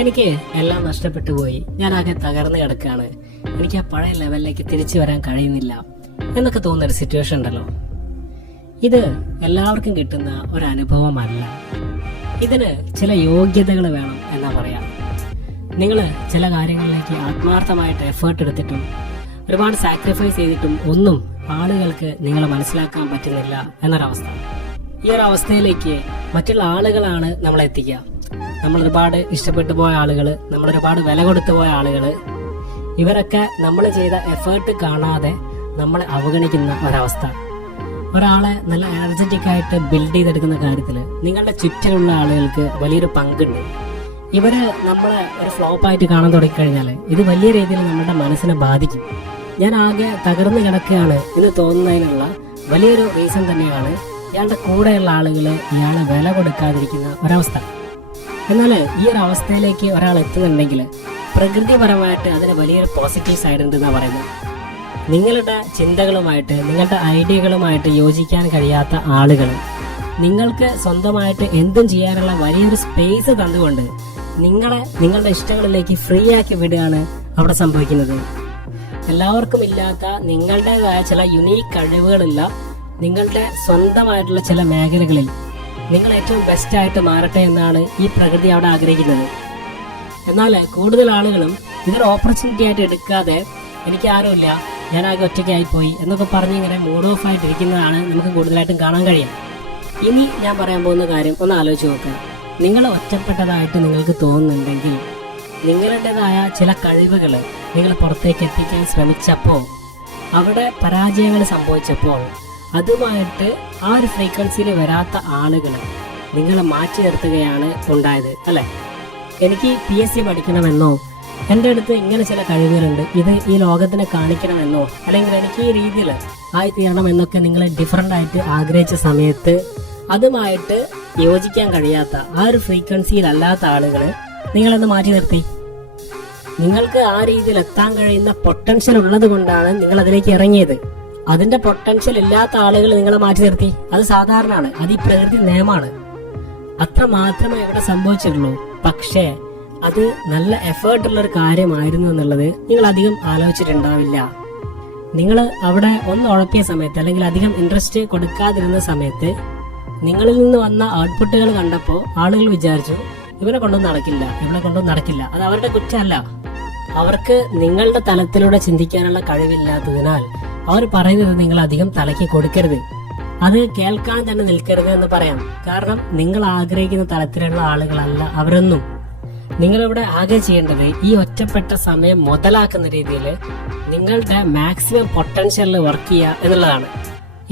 എനിക്ക് എല്ലാം നഷ്ടപ്പെട്ടു പോയി, ഞാൻ ആകെ തകർന്നു കിടക്കുകയാണ്, എനിക്ക് ആ പഴയ ലെവലിലേക്ക് തിരിച്ചു വരാൻ കഴിയുന്നില്ല എന്നൊക്കെ തോന്നുന്ന ഒരു സിറ്റുവേഷൻ ഉണ്ടല്ലോ. ഇത് എല്ലാവർക്കും കിട്ടുന്ന ഒരു അനുഭവമല്ല. ഇതിന് ചില യോഗ്യതകൾ വേണം എന്നാ പറയാം. നിങ്ങൾ ചില കാര്യങ്ങളിലേക്ക് ആത്മാർത്ഥമായിട്ട് എഫേർട്ട് എടുത്തിട്ടും ഒരുപാട് സാക്രിഫൈസ് ചെയ്തിട്ടും ഒന്നും ആളുകൾക്ക് നിങ്ങളെ മനസ്സിലാക്കാൻ പറ്റുന്നില്ല എന്നൊരവസ്ഥ. ഈ ഒരു അവസ്ഥയിലേക്ക് മറ്റുള്ള ആളുകളാണ് നമ്മളെ എത്തിക്കുക. നമ്മൾ ഒരുപാട് ഇഷ്ടപ്പെട്ടു പോയ ആളുകൾ, നമ്മൾ ഒരുപാട് വില കൊടുത്തു പോയ ആളുകൾ, ഇവരൊക്കെ നമ്മൾ ചെയ്ത എഫേർട്ട് കാണാതെ നമ്മളെ അവഗണിക്കുന്ന ഒരവസ്ഥ. ഒരാളെ നല്ല എനർജറ്റിക് ആയിട്ട് ബിൽഡ് ചെയ്തെടുക്കുന്ന കാര്യത്തിൽ നിങ്ങളുടെ ചുറ്റിലുള്ള ആളുകൾക്ക് വലിയൊരു പങ്കുണ്ട്. ഇവര് നമ്മളെ ഒരു ഫ്ലോപ്പായിട്ട് കാണാൻ തുടങ്ങിക്കഴിഞ്ഞാൽ ഇത് വലിയ രീതിയിൽ നമ്മുടെ മനസ്സിനെ ബാധിക്കും. ഞാൻ ആകെ തകർന്നു കിടക്കുകയാണ് എന്ന് തോന്നുന്നതിനുള്ള വലിയൊരു റീസൺ തന്നെയാണ് ഇയാളുടെ കൂടെയുള്ള ആളുകൾ ഇയാളെ വില കൊടുക്കാതിരിക്കുന്ന ഒരവസ്ഥ. എന്നാൽ ഈ ഒരു അവസ്ഥയിലേക്ക് ഒരാൾ എത്തുന്നുണ്ടെങ്കിൽ പ്രകൃതിപരമായിട്ട് അതിന് വലിയൊരു പോസിറ്റീവ് സൈഡ് ഉണ്ടെന്നാണ് പറയുന്നത്. നിങ്ങളുടെ ചിന്തകളുമായിട്ട്, നിങ്ങളുടെ ഐഡിയകളുമായിട്ട് യോജിക്കാൻ കഴിയാത്ത ആളുകൾ നിങ്ങൾക്ക് സ്വന്തമായിട്ട് എന്തും ചെയ്യാനുള്ള വലിയൊരു സ്പേസ് തന്നുകൊണ്ട് നിങ്ങളുടെ ഇഷ്ടങ്ങളിലേക്ക് ഫ്രീ ആക്കി വിടുകയാണ് അവിടെ സംഭവിക്കുന്നത്. എല്ലാവർക്കും ഇല്ലാത്ത നിങ്ങളുടേതായ ചില യുണീക്ക് കഴിവുകളുള്ള നിങ്ങളുടെ സ്വന്തമായിട്ടുള്ള ചില മേഖലകളിൽ നിങ്ങൾ ഏറ്റവും ബെസ്റ്റ് ആയിട്ട് മാറട്ടെ എന്നാണ് ഈ പ്രകൃതി അവിടെ ആഗ്രഹിക്കുന്നത്. എന്നാൽ കൂടുതൽ ആളുകളും ഇതൊരു ഓപ്പർച്യൂണിറ്റി ആയിട്ട് എടുക്കാതെ എനിക്ക് ആരുമില്ല, ഞാൻ ആകെ ഒറ്റയ്ക്കായിപ്പോയി എന്നൊക്കെ പറഞ്ഞ് ഇങ്ങനെ മൂഡ് ഓഫ് ആയിട്ടിരിക്കുന്നതാണ് നമുക്ക് കൂടുതലായിട്ടും കാണാൻ കഴിയാം. ഇനി ഞാൻ പറയാൻ പോകുന്ന കാര്യം ഒന്ന് ആലോചിച്ച് നോക്കുക. നിങ്ങൾ ഒറ്റപ്പെട്ടതായിട്ട് നിങ്ങൾക്ക് തോന്നുന്നുണ്ടെങ്കിൽ നിങ്ങളുടേതായ ചില കഴിവുകൾ നിങ്ങൾ പുറത്തേക്ക് എത്തിക്കാൻ ശ്രമിച്ചപ്പോൾ അവിടെ പരാജയങ്ങൾ സംഭവിച്ചപ്പോൾ അതുമായിട്ട് ആ ഒരു ഫ്രീക്വൻസിയിൽ വരാത്ത ആളുകൾ നിങ്ങളെ മാറ്റി നിർത്തുകയാണ് ഉണ്ടായത്, അല്ലേ? എനിക്ക് PSC പഠിക്കണമെന്നോ, എൻ്റെ അടുത്ത് ഇങ്ങനെ ചില കഴിവുകളുണ്ട്, ഇത് ഈ ലോകത്തിനെ കാണിക്കണമെന്നോ, അല്ലെങ്കിൽ എനിക്ക് ഈ രീതിയിൽ ആയിത്തീരണമെന്നൊക്കെ നിങ്ങൾ ഡിഫറൻ്റ് ആയിട്ട് ആഗ്രഹിച്ച സമയത്ത് അതുമായിട്ട് യോജിക്കാൻ കഴിയാത്ത ആ ഒരു ഫ്രീക്വൻസിയിലല്ലാത്ത ആളുകൾ നിങ്ങളൊന്ന് മാറ്റി നിർത്തി. നിങ്ങൾക്ക് ആ രീതിയിൽ എത്താൻ കഴിയുന്ന പൊട്ടൻഷ്യൽ ഉള്ളത് കൊണ്ടാണ് നിങ്ങൾ അതിലേക്ക് ഇറങ്ങിയത്. അതിന്റെ പൊട്ടൻഷ്യൽ ഇല്ലാത്ത ആളുകൾ നിങ്ങളെ മാറ്റി നിർത്തി. അത് സാധാരണമാണ്, അത് ഈ പ്രകൃതി നിയമമാണ്. അത്ര മാത്രമേ ഇവിടെ സംഭവിച്ചിട്ടുള്ളൂ. പക്ഷേ അത് നല്ല എഫേർട്ട് ഉള്ള ഒരു കാര്യമായിരുന്നു എന്നുള്ളത് നിങ്ങൾ അധികം ആലോചിച്ചിട്ടുണ്ടാവില്ല. നിങ്ങൾ അവിടെ ഒന്ന് ഉഴപ്പിയ സമയത്ത്, അല്ലെങ്കിൽ അധികം ഇൻട്രസ്റ്റ് കൊടുക്കാതിരുന്ന സമയത്ത് നിങ്ങളിൽ നിന്ന് വന്ന ഔട്ട്പുട്ടുകൾ കണ്ടപ്പോൾ ആളുകൾ വിചാരിച്ചു ഇവനെ കൊണ്ടൊന്നും നടക്കില്ല, ഇവളെ കൊണ്ടൊന്നും നടക്കില്ല. അത് അവരുടെ കുറ്റമല്ല. അവർക്ക് നിങ്ങളുടെ തലത്തിലൂടെ ചിന്തിക്കാനുള്ള കഴിവില്ലാത്തതിനാൽ അവർ പറയുന്നത് നിങ്ങൾ അധികം തലയ്ക്ക് കൊടുക്കരുത്, അത് കേൾക്കാൻ തന്നെ നിൽക്കരുത് എന്ന് പറയാം. കാരണം നിങ്ങൾ ആഗ്രഹിക്കുന്ന തലത്തിലുള്ള ആളുകളല്ല അവരൊന്നും. നിങ്ങളിവിടെ ആകെ ചെയ്യേണ്ടത് ഈ ഒറ്റപ്പെട്ട സമയം മുതലാക്കുന്ന രീതിയിൽ നിങ്ങളുടെ മാക്സിമം പൊട്ടൻഷ്യലിൽ വർക്ക് ചെയ്യുക എന്നുള്ളതാണ്.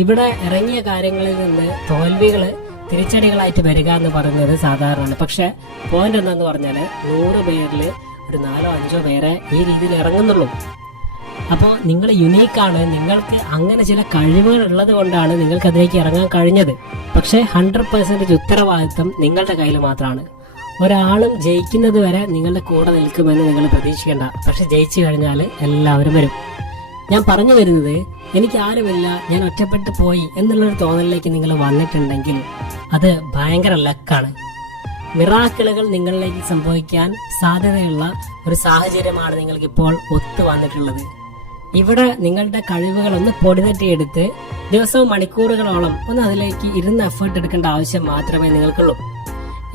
ഇവിടെ ഇറങ്ങിയ കാര്യങ്ങളിൽ നിന്ന് തോൽവികൾ തിരിച്ചടികളായിട്ട് വരിക എന്ന് പറയുന്നത് സാധാരണമാണ്. പക്ഷെ പോയിന്റ് എന്താന്ന് പറഞ്ഞാൽ 100 പേരിൽ ഒരു 4-5 പേരെ ഈ രീതിയിൽ ഇറങ്ങുന്നുള്ളൂ. അപ്പോൾ നിങ്ങൾ യുണീക്കാണ്, നിങ്ങൾക്ക് അങ്ങനെ ചില കഴിവുകൾ ഉള്ളത് കൊണ്ടാണ് നിങ്ങൾക്ക് അതിലേക്ക് ഇറങ്ങാൻ കഴിഞ്ഞത്. പക്ഷെ 100% ഉത്തരവാദിത്വം നിങ്ങളുടെ കയ്യിൽ മാത്രമാണ്. ഒരാളും ജയിക്കുന്നത് വരെ നിങ്ങളുടെ കൂടെ നിൽക്കുമെന്ന് നിങ്ങൾ പ്രതീക്ഷിക്കേണ്ട. പക്ഷെ ജയിച്ചു കഴിഞ്ഞാൽ എല്ലാവരും വരും. ഞാൻ പറഞ്ഞു വരുന്നത്, എനിക്ക് ആരുമില്ല, ഞാൻ ഒറ്റപ്പെട്ടു പോയി എന്നുള്ളൊരു തോന്നലിലേക്ക് നിങ്ങൾ വന്നിട്ടുണ്ടെങ്കിൽ അത് ഭയങ്കര ലക്കാണ്. മിറാക്കിളുകൾ നിങ്ങളിലേക്ക് സംഭവിക്കാൻ സാധ്യതയുള്ള ഒരു സാഹചര്യമാണ് നിങ്ങൾക്ക് ഇപ്പോൾ ഒത്തു വന്നിട്ടുള്ളത്. ഇവിടെ നിങ്ങളുടെ കഴിവുകൾ ഒന്ന് പൊടിതട്ടിയെടുത്ത് ദിവസവും മണിക്കൂറുകളോളം ഒന്ന് അതിലേക്ക് ഇരുന്ന് എഫേർട്ട് എടുക്കേണ്ട ആവശ്യം മാത്രമേ നിങ്ങൾക്കുള്ളൂ.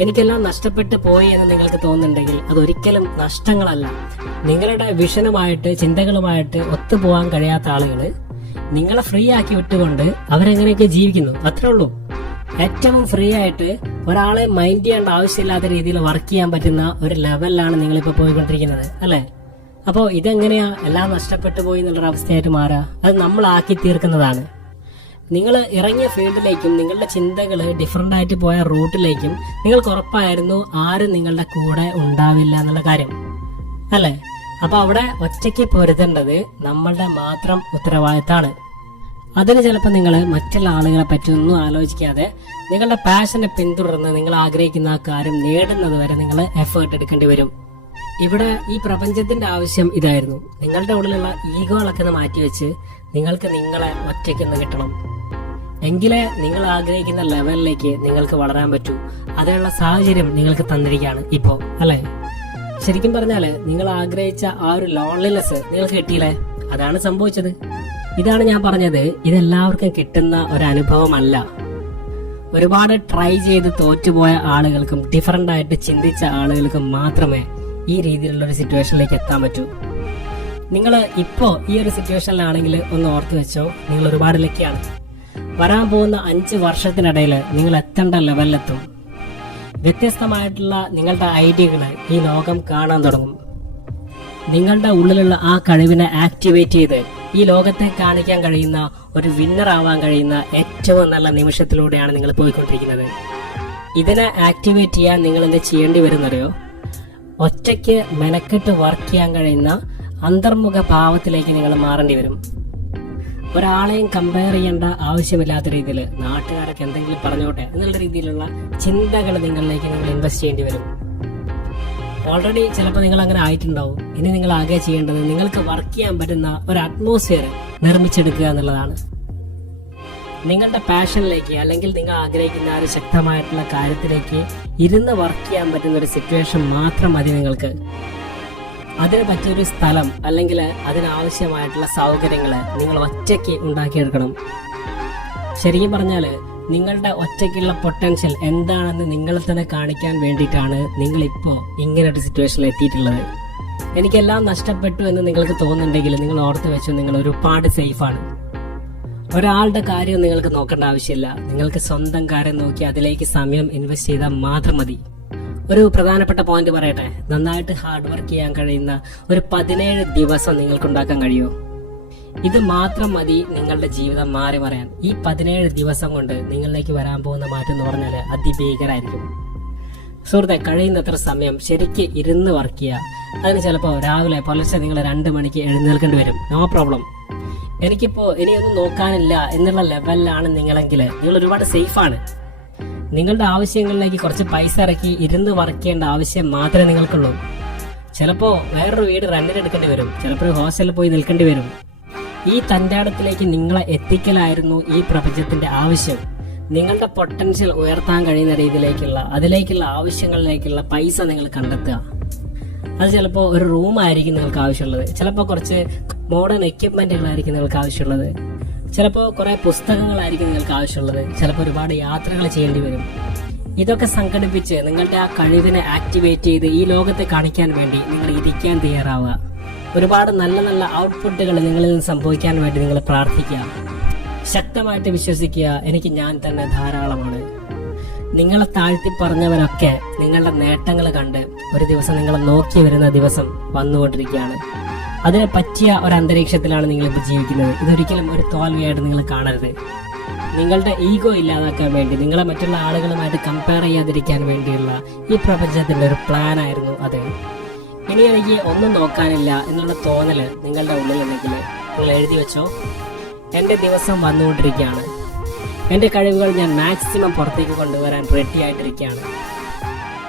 എനിക്കെല്ലാം നഷ്ടപ്പെട്ടു പോയി എന്ന് നിങ്ങൾക്ക് തോന്നുന്നുണ്ടെങ്കിൽ അതൊരിക്കലും നഷ്ടങ്ങളല്ല. നിങ്ങളുടെ വിഷനുമായിട്ട്, ചിന്തകളുമായിട്ട് ഒത്തുപോകാൻ കഴിയാത്ത ആളുകൾ നിങ്ങളെ ഫ്രീ ആക്കി വിട്ടുകൊണ്ട് അവരെങ്ങനെയൊക്കെ ജീവിക്കുന്നു, അത്രേ ഉള്ളൂ. ഏറ്റവും ഫ്രീ ആയിട്ട് ഒരാളെ മൈൻഡ് ചെയ്യേണ്ട ആവശ്യമില്ലാത്ത രീതിയിൽ വർക്ക് ചെയ്യാൻ പറ്റുന്ന ഒരു ലെവലിലാണ് നിങ്ങളിപ്പോൾ പോയിക്കൊണ്ടിരിക്കുന്നത്, അല്ലേ? അപ്പോൾ ഇതെങ്ങനെയാ എല്ലാം നഷ്ടപ്പെട്ടു പോയി എന്നുള്ളൊരു അവസ്ഥയായിട്ട് മാറുക? അത് നമ്മളാക്കി തീർക്കുന്നതാണ്. നിങ്ങൾ ഇറങ്ങിയ ഫീൽഡിലേക്കും നിങ്ങളുടെ ചിന്തകൾ ഡിഫറൻ്റ് ആയിട്ട് പോയ റൂട്ടിലേക്കും നിങ്ങൾക്ക് ഉറപ്പായിരുന്നു ആരും നിങ്ങളുടെ കൂടെ ഉണ്ടാവില്ല എന്നുള്ള കാര്യം, അല്ലേ? അപ്പൊ അവിടെ ഒറ്റയ്ക്ക് പൊരുതേണ്ടത് നമ്മളുടെ മാത്രം ഉത്തരവാദിത്തമാണ്. അതിന് ചിലപ്പോൾ നിങ്ങൾ മറ്റുള്ള ആളുകളെ പറ്റി ഒന്നും ആലോചിക്കാതെ നിങ്ങളുടെ പാഷനെ പിന്തുടർന്ന് നിങ്ങൾ ആഗ്രഹിക്കുന്ന ആ കാര്യം നേടുന്നത് വരെ നിങ്ങൾ എഫേർട്ട് എടുക്കേണ്ടി വരും. ഇവിടെ ഈ പ്രപഞ്ചത്തിന്റെ ആവശ്യം ഇതായിരുന്നു. നിങ്ങളുടെ ഉള്ളിലുള്ള ഈഗോകളൊക്കെ ഒന്ന് മാറ്റിവെച്ച് നിങ്ങൾക്ക് നിങ്ങളെ ഒറ്റയ്ക്കൊന്ന് കിട്ടണം. എങ്കിലേ നിങ്ങൾ ആഗ്രഹിക്കുന്ന ലെവലിലേക്ക് നിങ്ങൾക്ക് വളരാൻ പറ്റൂ. അതിനുള്ള സാഹചര്യം നിങ്ങൾക്ക് തന്നിരിക്കുകയാണ് ഇപ്പോ, അല്ലെ? ശരിക്കും പറഞ്ഞാല് നിങ്ങൾ ആഗ്രഹിച്ച ആ ഒരു ലോൺലിനെസ് നിങ്ങൾക്ക് കിട്ടിയില്ലേ? അതാണ് സംഭവിച്ചത്. ഇതാണ് ഞാൻ പറഞ്ഞത്, ഇതെല്ലാവർക്കും കിട്ടുന്ന ഒരു അനുഭവമല്ല. ഒരുപാട് ട്രൈ ചെയ്ത് തോറ്റുപോയ ആളുകൾക്കും ഡിഫറൻ്റ് ആയിട്ട് ചിന്തിച്ച ആളുകൾക്കും മാത്രമേ ഈ രീതിയിലുള്ള ഒരു സിറ്റുവേഷനിലേക്ക് എത്താൻ പറ്റൂ. നിങ്ങൾ ഇപ്പോൾ ഈ ഒരു സിറ്റുവേഷനിലാണെങ്കിൽ ഒന്ന് ഓർത്ത് വെച്ചോ, നിങ്ങൾ ഒരുപാട് ലക്കിയാണ്. വരാൻ പോകുന്ന 5 വർഷത്തിനിടയിൽ നിങ്ങൾ എത്തേണ്ട ലെവലിലെത്തും. വ്യത്യസ്തമായിട്ടുള്ള നിങ്ങളുടെ ഐഡിയകൾ ഈ ലോകം കാണാൻ തുടങ്ങും. നിങ്ങളുടെ ഉള്ളിലുള്ള ആ കഴിവിനെ ആക്ടിവേറ്റ് ചെയ്ത് ഈ ലോകത്തെ കാണിക്കാൻ കഴിയുന്ന ഒരു വിന്നർ ആവാൻ കഴിയുന്ന ഏറ്റവും നല്ല നിമിഷത്തിലൂടെയാണ് നിങ്ങൾ പോയിക്കൊണ്ടിരിക്കുന്നത്. ഇതിനെ ആക്ടിവേറ്റ് ചെയ്യാൻ നിങ്ങൾ എന്ത് ചെയ്യേണ്ടി വരുന്നറിയോ? ഒറ്റയ്ക്ക് മെനക്കെട്ട് വർക്ക് ചെയ്യാൻ കഴിയുന്ന അന്തർമുഖ ഭാവത്തിലേക്ക് നിങ്ങൾ മാറേണ്ടി വരും. ഒരാളെയും കമ്പയർ ചെയ്യേണ്ട ആവശ്യമില്ലാത്ത രീതിയിൽ നാട്ടുകാരൊക്കെ എന്തെങ്കിലും പറഞ്ഞോട്ടെ എന്നുള്ള രീതിയിലുള്ള ചിന്തകൾ നിങ്ങളിലേക്ക് നിങ്ങൾ ഇൻവെസ്റ്റ് ചെയ്യേണ്ടി വരും. ഓൾറെഡി ചിലപ്പോൾ നിങ്ങൾ അങ്ങനെ ആയിട്ടുണ്ടാവും. ഇനി നിങ്ങൾ ആകെ ചെയ്യേണ്ടത് നിങ്ങൾക്ക് വർക്ക് ചെയ്യാൻ പറ്റുന്ന ഒരു അറ്റ്മോസ്ഫിയർ നിർമ്മിച്ചെടുക്കുക എന്നുള്ളതാണ്. നിങ്ങളുടെ പാഷനിലേക്ക് അല്ലെങ്കിൽ നിങ്ങൾ ആഗ്രഹിക്കുന്ന ഒരു ശക്തമായിട്ടുള്ള കാര്യത്തിലേക്ക് ഇരുന്ന് വർക്ക് ചെയ്യാൻ പറ്റുന്ന ഒരു സിറ്റുവേഷൻ മാത്രം മതി നിങ്ങൾക്ക്. അതിന് പറ്റിയൊരു സ്ഥലം അല്ലെങ്കിൽ അതിനാവശ്യമായിട്ടുള്ള സൗകര്യങ്ങൾ നിങ്ങൾ ഒറ്റയ്ക്ക് ഉണ്ടാക്കിയെടുക്കണം. ശരിക്കും പറഞ്ഞാൽ നിങ്ങളുടെ ഒറ്റയ്ക്കുള്ള പൊട്ടൻഷ്യൽ എന്താണെന്ന് നിങ്ങളെ തന്നെ കാണിക്കാൻ വേണ്ടിയിട്ടാണ് നിങ്ങളിപ്പോൾ ഇങ്ങനൊരു സിറ്റുവേഷനിൽ എത്തിയിട്ടുള്ളത്. എനിക്കെല്ലാം നഷ്ടപ്പെട്ടു എന്ന് നിങ്ങൾക്ക് തോന്നുന്നുണ്ടെങ്കിൽ നിങ്ങൾ ഓർത്ത് വെച്ചു, നിങ്ങൾ ഒരുപാട് സേഫാണ്. ഒരാളുടെ കാര്യം നിങ്ങൾക്ക് നോക്കേണ്ട ആവശ്യമില്ല. നിങ്ങൾക്ക് സ്വന്തം കാര്യം നോക്കി അതിലേക്ക് സമയം ഇൻവെസ്റ്റ് ചെയ്താൽ മാത്രം മതി. ഒരു പ്രധാനപ്പെട്ട പോയിന്റ് പറയട്ടെ, നന്നായിട്ട് ഹാർഡ് വർക്ക് ചെയ്യാൻ കഴിയുന്ന ഒരു 17 ദിവസം നിങ്ങൾക്ക് ഉണ്ടാക്കാൻ കഴിയുമോ? ഇത് മാത്രം മതി നിങ്ങളുടെ ജീവിതം മാറി പറയാൻ. ഈ 17 ദിവസം കൊണ്ട് നിങ്ങളിലേക്ക് വരാൻ പോകുന്ന മാറ്റം എന്ന് പറഞ്ഞാൽ അതിഭീകരമായിരിക്കും. സുഹൃത്തെ, കഴിയുന്നത്ര സമയം ശരിക്ക് ഇരുന്ന് വർക്ക് ചെയ്യുക. അതിന് ചിലപ്പോൾ രാവിലെ പുലർച്ചെ നിങ്ങൾ 2 മണിക്ക് എഴുന്നേൽക്കേണ്ടി വരും. No problem. എനിക്കിപ്പോൾ ഇനിയൊന്നും നോക്കാനില്ല എന്നുള്ള ലെവലിലാണ് നിങ്ങളെങ്കിൽ നിങ്ങൾ ഒരുപാട് സേഫാണ്. നിങ്ങളുടെ ആവശ്യങ്ങളിലേക്ക് കുറച്ച് പൈസ ഇറക്കി ഇരുന്ന് വർക്ക് ചെയ്യേണ്ട ആവശ്യം മാത്രമേ നിങ്ങൾക്കുള്ളൂ. ചിലപ്പോൾ വേറൊരു വീട് റെന്റിന് എടുക്കേണ്ടി വരും, ചിലപ്പോൾ ഹോസ്റ്റലിൽ പോയി നിൽക്കേണ്ടി വരും. ഈ തന്റാടത്തിലേക്ക് നിങ്ങളെ എത്തിക്കലായിരുന്നു ഈ പ്രപഞ്ചത്തിന്റെ ആവശ്യം. നിങ്ങളുടെ പൊട്ടൻഷ്യൽ ഉയർത്താൻ കഴിയുന്ന രീതിയിലേക്കുള്ള അതിലേക്കുള്ള ആവശ്യങ്ങളിലേക്കുള്ള പൈസ നിങ്ങൾ കണ്ടെത്തുക. അത് ചിലപ്പോൾ ഒരു റൂമായിരിക്കും നിങ്ങൾക്ക് ആവശ്യമുള്ളത്, ചിലപ്പോൾ കുറച്ച് മോഡേൺ എക്യുപ്മെന്റുകളായിരിക്കും നിങ്ങൾക്ക് ആവശ്യമുള്ളത്, ചിലപ്പോൾ കുറെ പുസ്തകങ്ങളായിരിക്കും നിങ്ങൾക്ക് ആവശ്യമുള്ളത്, ചിലപ്പോൾ ഒരുപാട് യാത്രകൾ ചെയ്യേണ്ടി വരും. ഇതൊക്കെ സംഘടിപ്പിച്ച് നിങ്ങളുടെ ആ കഴിവിനെ ആക്ടിവേറ്റ് ചെയ്ത് ഈ ലോകത്തെ കാണിക്കാൻ വേണ്ടി നിങ്ങൾ ഇരിക്കാൻ തയ്യാറാവുക. ഒരുപാട് നല്ല നല്ല ഔട്ട്പുട്ടുകൾ നിങ്ങളിൽ നിന്ന് സംഭവിക്കാൻ വേണ്ടി നിങ്ങൾ പ്രാർത്ഥിക്കുക. ശക്തമായിട്ട് വിശ്വസിക്കുക, എനിക്ക് ഞാൻ തന്നെ ധാരാളമാണ്. നിങ്ങളെ താഴ്ത്തി പറഞ്ഞവരൊക്കെ നിങ്ങളുടെ നേട്ടങ്ങൾ കണ്ട് ഒരു ദിവസം നിങ്ങളെ നോക്കി വരുന്ന ദിവസം വന്നുകൊണ്ടിരിക്കുകയാണ്. അതിനെ പറ്റിയ ഒരു അന്തരീക്ഷത്തിലാണ് നിങ്ങളിപ്പോൾ ജീവിക്കുന്നത്. ഇതൊരിക്കലും ഒരു തോൽവിയായിട്ട് നിങ്ങൾ കാണരുത്. നിങ്ങളുടെ ഈഗോ ഇല്ലാതാക്കാൻ വേണ്ടി, നിങ്ങളെ മറ്റുള്ള ആളുകളുമായിട്ട് കമ്പയർ ചെയ്യാതിരിക്കാൻ വേണ്ടിയുള്ള ഈ പ്രപഞ്ചത്തിന്റെ ഒരു പ്ലാൻ ആയിരുന്നു അത്. ഇനി എനിക്ക് ഒന്നും നോക്കാനില്ല എന്നുള്ള തോന്നല് നിങ്ങളുടെ ഉള്ളിലുണ്ടെങ്കിൽ നിങ്ങൾ എഴുതി വെച്ചോ, എൻ്റെ ദിവസം വന്നുകൊണ്ടിരിക്കുകയാണ്. എൻ്റെ കഴിവുകൾ ഞാൻ മാക്സിമം പുറത്തേക്ക് കൊണ്ടുവരാൻ റെഡി ആയിട്ടിരിക്കുകയാണ്.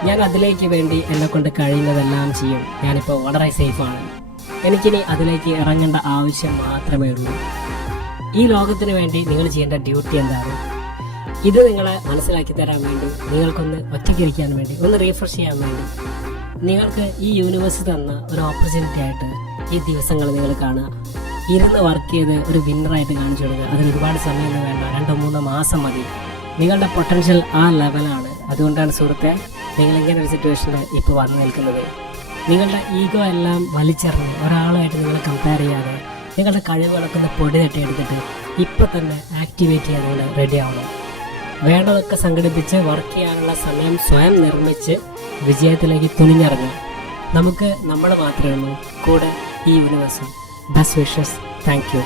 ഞാൻ അതിലേക്ക് വേണ്ടി എന്നെ കൊണ്ട് കഴിയുന്നതെല്ലാം ചെയ്യും. ഞാനിപ്പോൾ വളരെ സേഫാണ്. എനിക്കിനി അതിലേക്ക് ഇറങ്ങേണ്ട ആവശ്യം മാത്രമേ ഉള്ളൂ. ഈ ലോകത്തിന് വേണ്ടി നിങ്ങൾ ചെയ്യേണ്ട ഡ്യൂട്ടി എന്താണ്? ഇത് നിങ്ങളെ മനസ്സിലാക്കി തരാൻ വേണ്ടി, നിങ്ങൾക്കൊന്ന് ഒറ്റയ്ക്കിരിക്കാൻ വേണ്ടി, ഒന്ന് റീഫ്രഷ് ചെയ്യാൻ വേണ്ടി നിങ്ങൾക്ക് ഈ യൂണിവേഴ്സ് തന്ന ഒരു ഓപ്പർച്യൂണിറ്റി ആയിട്ട് ഈ ദിവസങ്ങൾ നിങ്ങൾ കാണുക. ഇരുന്ന് വർക്ക് ചെയ്ത് ഒരു വിന്നറായിട്ട് കാണിച്ചു കൊടുക്കുക. അതിന് ഒരുപാട് സമയമൊന്നും വേണ്ട, 2-3 മാസം മതി. നിങ്ങളുടെ പൊട്ടൻഷ്യൽ ആ ലെവലാണ്. അതുകൊണ്ടാണ് സുഹൃത്തെ നിങ്ങൾ ഇങ്ങനെ ഒരു സിറ്റുവേഷനിൽ ഇപ്പോൾ വന്നു നിൽക്കുന്നത്. നിങ്ങളുടെ ഈഗോ എല്ലാം വലിച്ചെറിഞ്ഞ് ഒരാളുമായിട്ട് നിങ്ങൾ കമ്പയർ ചെയ്യാതെ നിങ്ങളുടെ കഴിവുകളൊക്കെ ഒന്ന് പൊടി തട്ടി എടുത്തിട്ട് ഇപ്പം തന്നെ ആക്ടിവേറ്റ് ചെയ്യാൻ നിങ്ങൾ റെഡി ആവണം. വേണ്ടതൊക്കെ സംഘടിപ്പിച്ച് വർക്ക് ചെയ്യാനുള്ള സമയം സ്വയം നിർമ്മിച്ച് വിജയത്തിലേക്ക് തുനിഞ്ഞിറങ്ങും. നമുക്ക് നമ്മൾ മാത്രമേ ഉള്ളൂ, കൂടെ ഈ യൂണിവേഴ്സും. Best wishes. Thank U.